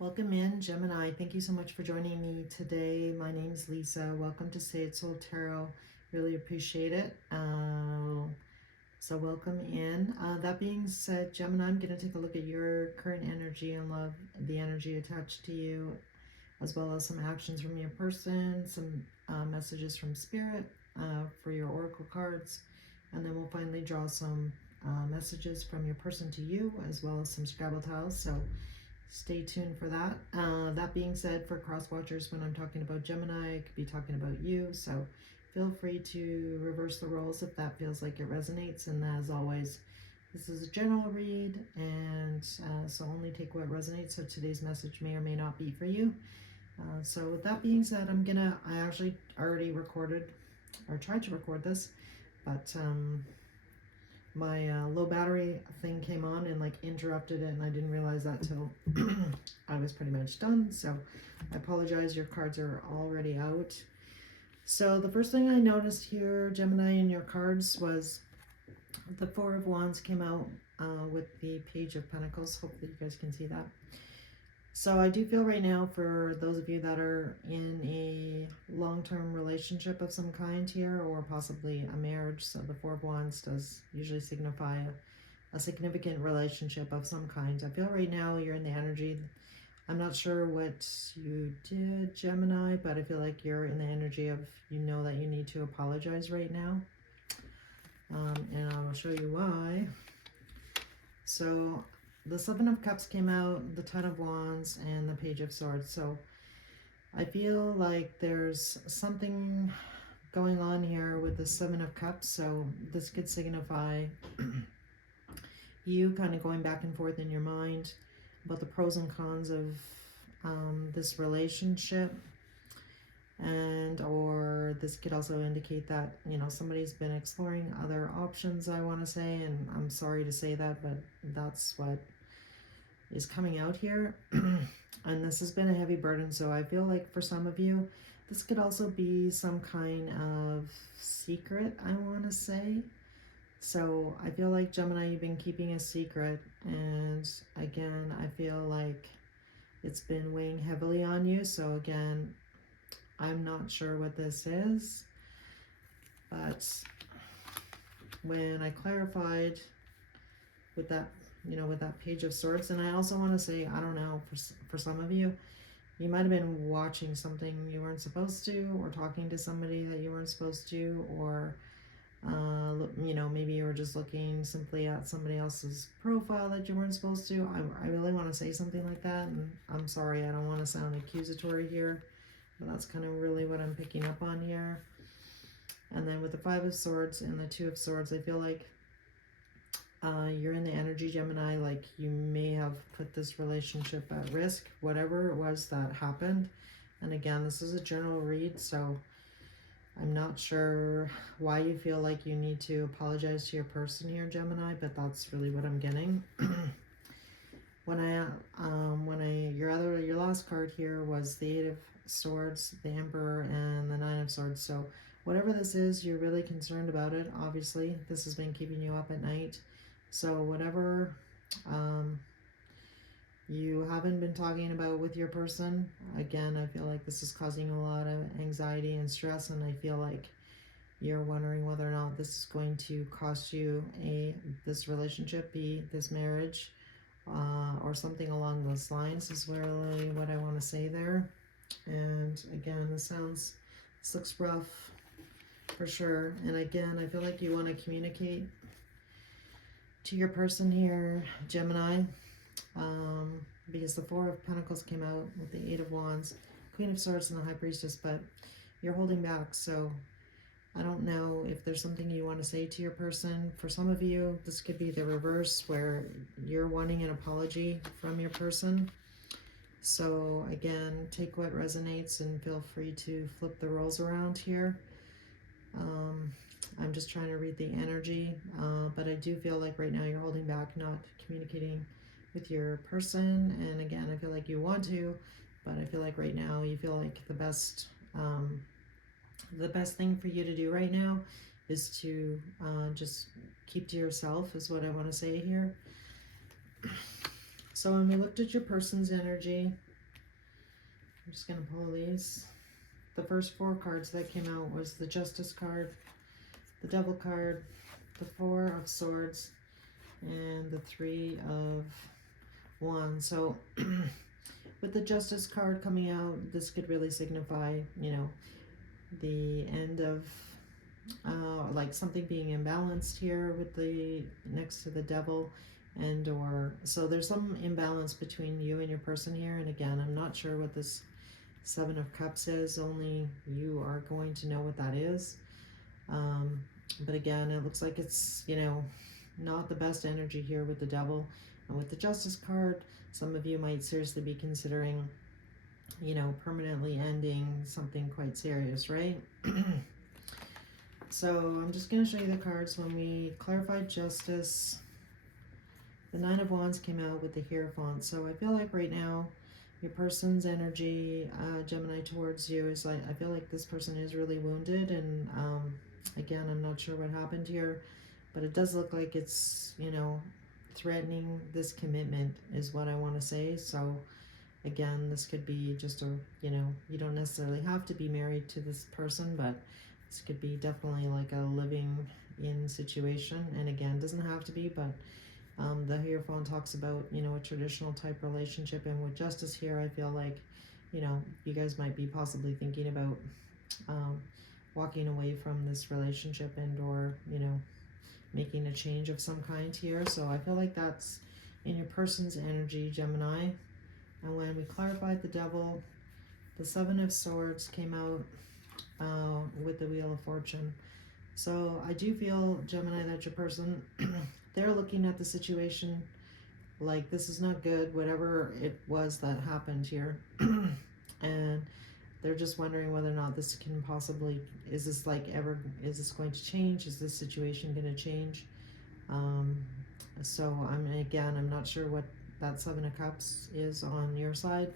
Welcome in, Gemini. Thank you so much for joining me today. My name is Lisa. Welcome to Say It Soul Tarot. Really appreciate it. So welcome in. That being said, Gemini, I'm going to take a look at your current energy and love, the energy attached to you, as well as some actions from your person, some messages from Spirit for your oracle cards, and then we'll finally draw some messages from your person to you, as well as some Scrabble tiles. So stay tuned for that. That being said, for cross watchers, when I'm talking about Gemini, I could be talking about you. So feel free to reverse the roles if that feels like it resonates. And as always, this is a general read, and so only take what resonates. So today's message may or may not be for you. So with that being said, I actually already recorded or tried to record this, but my low battery thing came on and like interrupted it, and I didn't realize that till I was pretty much done. So I apologize, your cards are already out. So the first thing I noticed here, Gemini, in your cards was the Four of Wands came out with the Page of Pentacles. Hopefully you guys can see that. So I do feel right now, for those of you that are in a long-term relationship of some kind here, or possibly a marriage, so the Four of Wands does usually signify a significant relationship of some kind. I feel right now you're in the energy. I'm not sure what you did, Gemini, but I feel like you're in the energy of, you know, that you need to apologize right now. And I'll show you why. So the Seven of Cups came out, the Ten of Wands, and the Page of Swords. So I feel like there's something going on here with the Seven of Cups. So this could signify you kind of going back and forth in your mind about the pros and cons of this relationship. And or this could also indicate that, you know, somebody's been exploring other options, I want to say, and I'm sorry to say that, but that's what is coming out here. And this has been a heavy burden. So I feel like for some of you, this could also be some kind of secret, I want to say. So I feel like, Gemini, you've been keeping a secret, and again, I feel like it's been weighing heavily on you. So again, I'm not sure what this is, but when I clarified with that, you know, with that Page of Swords, and I also want to say, I don't know, for some of you, you might have been watching something you weren't supposed to, or talking to somebody that you weren't supposed to, or you know, maybe you were just looking simply at somebody else's profile that you weren't supposed to. I really want to say something like that, and I'm sorry, I don't want to sound accusatory here, but that's kind of really what I'm picking up on here. And then with the Five of Swords and the Two of Swords, I feel like you're in the energy, Gemini, like you may have put this relationship at risk, whatever it was that happened. And again, this is a general read, so I'm not sure why you feel like you need to apologize to your person here, Gemini, but that's really what I'm getting. Your last card here was the Eight of Swords, the Emperor, and the Nine of Swords. So whatever this is, you're really concerned about it. Obviously, this has been keeping you up at night. So whatever you haven't been talking about with your person, again, I feel like this is causing a lot of anxiety and stress, and I feel like you're wondering whether or not this is going to cost you this relationship, this marriage, or something along those lines is really what I want to say there. And again, this looks rough for sure. And again, I feel like you want to communicate to your person here, Gemini, because the Four of Pentacles came out with the Eight of Wands, Queen of Swords, and the High Priestess, but you're holding back. So I don't know if there's something you want to say to your person. For some of you, this could be the reverse, where you're wanting an apology from your person. So again, take what resonates and feel free to flip the roles around here. I'm just trying to read the energy, but I do feel like right now you're holding back, not communicating with your person. And again, I feel like you want to, but I feel like right now you feel like the best thing for you to do right now is to just keep to yourself, is what I want to say here. So when we looked at your person's energy, I'm just going to pull these. The first 4 cards that came out was the Justice card, the Devil card, the 4 of Swords, and the 3 of Wands. So with the Justice card coming out, this could really signify, you know, the end of like something being imbalanced here with the next to the Devil, and or so there's some imbalance between you and your person here. And again, I'm not sure what this 7 of Cups is. Only you are going to know what that is. But again, it looks like it's, you know, not the best energy here with the Devil. And with the Justice card, some of you might seriously be considering, you know, permanently ending something quite serious, right? So I'm just going to show you the cards. When we clarified Justice, the 9 of Wands came out with the Hierophant. So I feel like right now your person's energy, Gemini, towards you is like, I feel like this person is really wounded. And again, I'm not sure what happened here, but it does look like it's, you know, threatening this commitment is what I want to say. So again, this could be just a, you know, you don't necessarily have to be married to this person, but this could be definitely like a living in situation. And again, doesn't have to be, but the Hierophant talks about, you know, a traditional type relationship. And with Justice here, I feel like, you know, you guys might be possibly thinking about walking away from this relationship and or, you know, making a change of some kind here. So I feel like that's in your person's energy, Gemini. And when we clarified the Devil, the 7 of Swords came out with the Wheel of Fortune. So I do feel, Gemini, that your person, they're looking at the situation like this is not good, whatever it was that happened here. And they're just wondering whether or not this can possibly, is this like ever, is this going to change? Is this situation going to change? So I'm not sure what that 7 of Cups is on your side.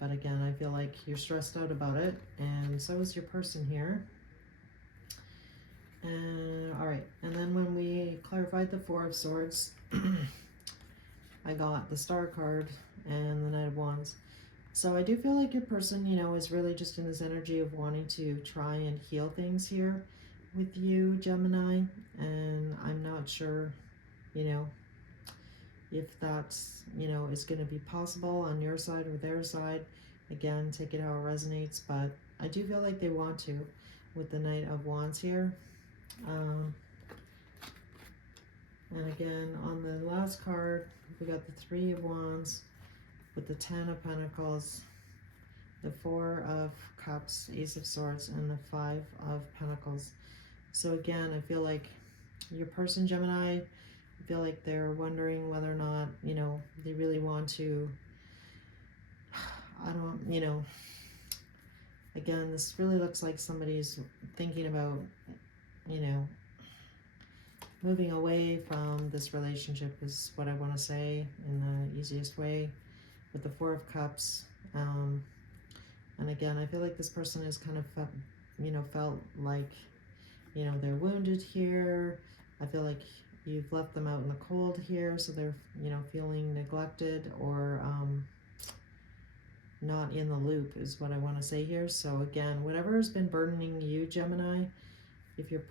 But again, I feel like you're stressed out about it. And so is your person here. And all right, and then when we clarified the 4 of Swords, I got the Star card and the Knight of Wands. So I do feel like your person, you know, is really just in this energy of wanting to try and heal things here with you, Gemini. And I'm not sure, you know, if that's, you know, is going to be possible on your side or their side. Again, take it how it resonates, but I do feel like they want to with the Knight of Wands here. And again, on the last card, we got the 3 of Wands with the 10 of Pentacles, the 4 of Cups, Ace of Swords, and the 5 of Pentacles. So again, I feel like your person, Gemini, I feel like they're wondering whether or not, you know, they really want to, you know, again, this really looks like somebody's thinking about, you know, moving away from this relationship is what I want to say in the easiest way with the 4 of Cups. And again, I feel like this person is kind of, felt like, you know, they're wounded here. I feel like you've left them out in the cold here, so they're, you know, feeling neglected or not in the loop is what I want to say here. So again, whatever has been burdening you, Gemini, if your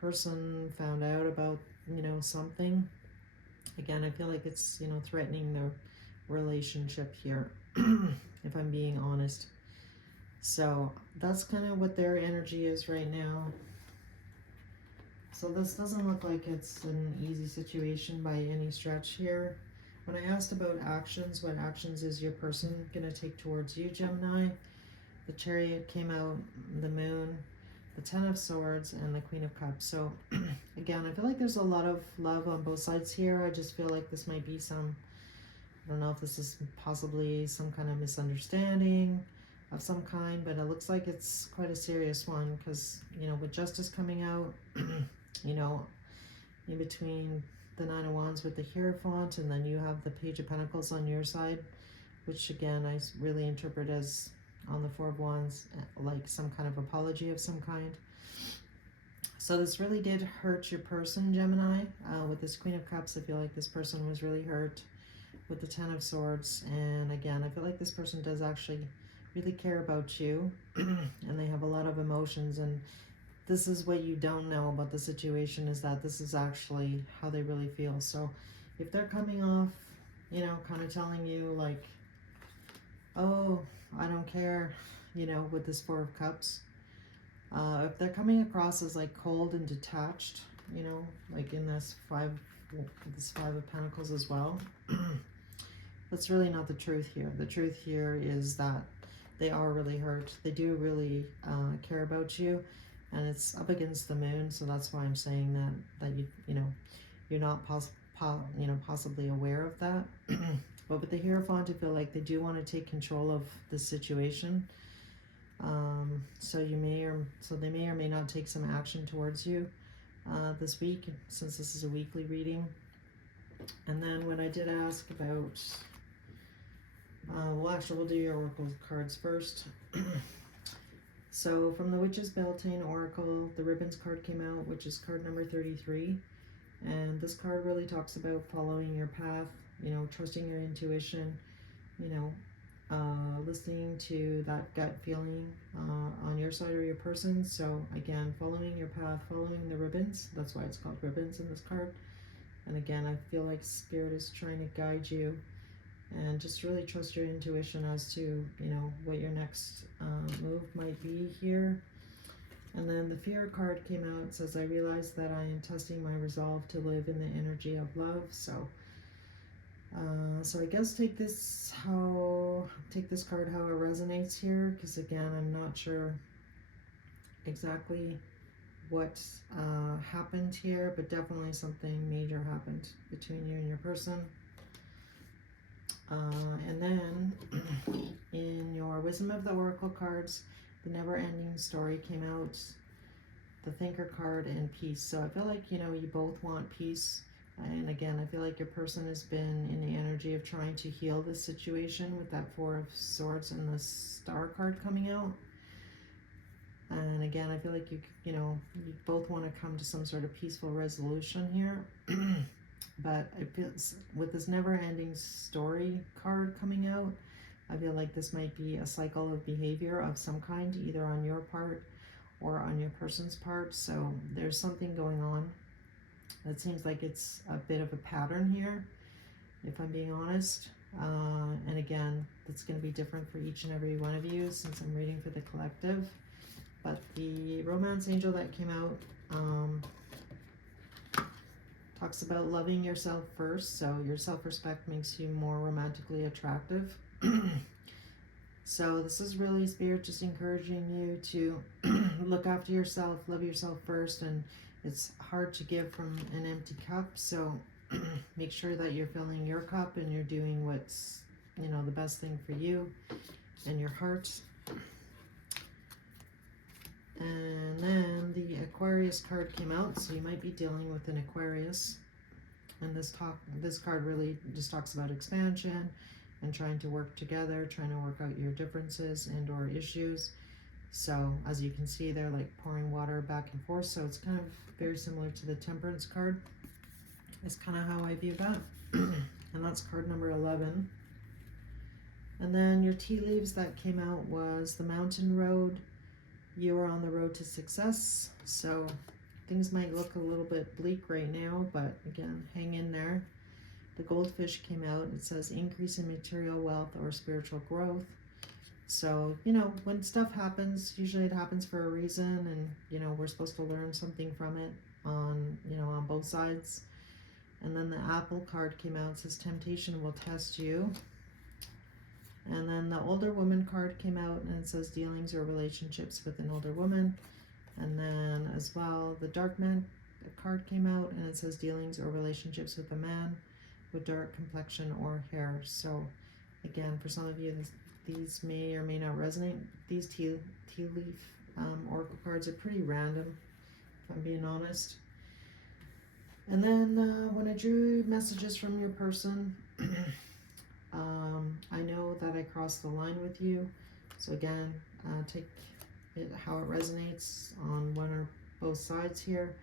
person found out about, you know, something, again, I feel like it's, you know, threatening the relationship here, if I'm being honest. So that's kind of what their energy is right now. So this doesn't look like it's an easy situation by any stretch here. When I asked about actions, what actions is your person going to take towards you, Gemini? The Chariot came out, the Moon, the 10 of Swords, and the Queen of Cups. So again, I feel like there's a lot of love on both sides here. I just feel like this might be some, I don't know if this is possibly some kind of misunderstanding of some kind, but it looks like it's quite a serious one because, you know, with Justice coming out, you know, in between the 9 of Wands with the Hierophant, and then you have the Page of Pentacles on your side, which again, I really interpret as on the 4 of Wands, like some kind of apology of some kind. So this really did hurt your person, Gemini. With this Queen of Cups, I feel like this person was really hurt with the 10 of Swords. And again, I feel like this person does actually really care about you and they have a lot of emotions, and this is what you don't know about the situation, is that this is actually how they really feel. So if they're coming off, you know, kind of telling you like, oh, I don't care, you know, with this Four of Cups, if they're coming across as like cold and detached, you know, like in this Five of Pentacles as well, that's really not the truth here. The truth here is that they are really hurt. They do really care about you, and it's up against the moon. So that's why I'm saying that you know, you're not possibly aware of that. But with the Hierophant, I feel like they do want to take control of the situation. So they may or may not take some action towards you this week, since this is a weekly reading. And then when I did ask about, well, actually, we'll do your oracle cards first. So from the Witch's Beltane Oracle, the Ribbons card came out, which is card number 33. And this card really talks about following your path, you know, trusting your intuition, you know, listening to that gut feeling on your side or your person. So again, following your path, following the ribbons. That's why it's called ribbons in this card. And again, I feel like Spirit is trying to guide you, and just really trust your intuition as to, you know, what your next move might be here. And then the Fear card came out. It says, I realize that I am testing my resolve to live in the energy of love. So I guess take this card how it resonates here, because again, I'm not sure exactly what happened here, but definitely something major happened between you and your person. And then in your Wisdom of the Oracle cards, the Never-Ending Story came out, the Thinker card, and Peace. So I feel like, you know, you both want peace. And again, I feel like your person has been in the energy of trying to heal this situation with that Four of Swords and the Star card coming out. And again, I feel like you know, you both want to come to some sort of peaceful resolution here. But it feels, with this Never-Ending Story card coming out, I feel like this might be a cycle of behavior of some kind, either on your part or on your person's part. So there's something going on. It seems like it's a bit of a pattern here, if I'm being honest. And again, it's going to be different for each and every one of you, since I'm reading for the collective. But the Romance Angel that came out talks about loving yourself first. So your self-respect makes you more romantically attractive. So this is really Spirit just encouraging you to look after yourself, love yourself first. And it's hard to give from an empty cup. So make sure that you're filling your cup and you're doing what's, you know, the best thing for you and your heart. And then the Aquarius card came out, so you might be dealing with an Aquarius. And this card really just talks about expansion and trying to work together, trying to work out your differences and or issues. So as you can see, they're like pouring water back and forth. So it's kind of very similar to the Temperance card. It's kind of how I view that. And that's card number 11. And then your tea leaves that came out was the Mountain Road. You are on the road to success. So things might look a little bit bleak right now, but again, hang in there. The Goldfish came out. It says increase in material wealth or spiritual growth. So, you know, when stuff happens, usually it happens for a reason, and, you know, we're supposed to learn something from it on, you know, on both sides. And then the Apple card came out. It says temptation will test you. And then the Older Woman card came out, and it says dealings or relationships with an older woman. And then as well, the Dark Man card came out, and it says dealings or relationships with a man with dark complexion or hair. So again, for some of you, these may or may not resonate. These tea leaf oracle cards are pretty random, if I'm being honest. And then when I drew messages from your person, I know that I crossed the line with you. So again, take it how it resonates on one or both sides here.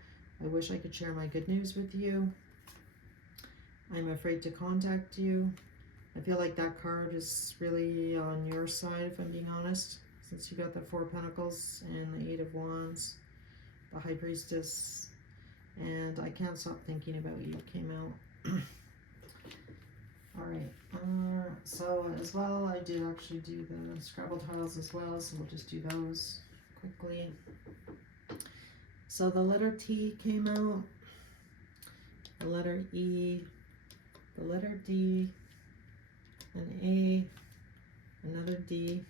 I wish I could share my good news with you. I'm afraid to contact you. I feel like that card is really on your side, if I'm being honest, since you got the Four of Pentacles and the Eight of Wands, the High Priestess, and I Can't Stop Thinking About You came out. All right, so as well, I did actually do the Scrabble tiles as well, so we'll just do those quickly. So the letter T came out, the letter E, the letter D, an A, another D,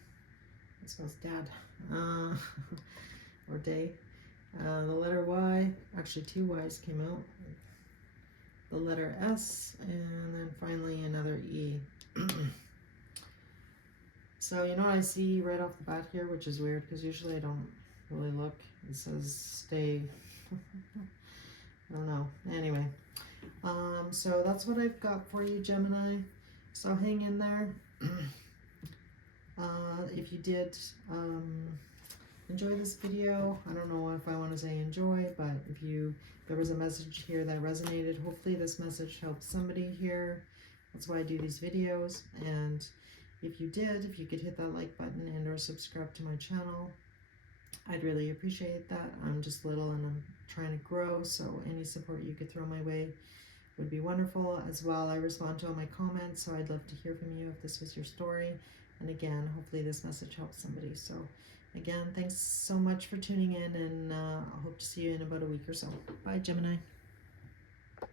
it spells dad, or day, the letter Y, actually two Y's came out, the letter S, and then finally another E. So you know what I see right off the bat here, which is weird because usually I don't really look. It says stay. I don't know. Anyway, so that's what I've got for you, Gemini. So hang in there. If you did enjoy this video, I don't know if I want to say enjoy, but if there was a message here that resonated, hopefully this message helps somebody here. That's why I do these videos. And if you did, if you could hit that like button and or subscribe to my channel, I'd really appreciate that. I'm just little and I'm trying to grow, so any support you could throw my way would be wonderful. As well, I respond to all my comments, so I'd love to hear from you if this was your story. And again, hopefully this message helps somebody. So again, thanks so much for tuning in, and I hope to see you in about a week or so. Bye, Gemini.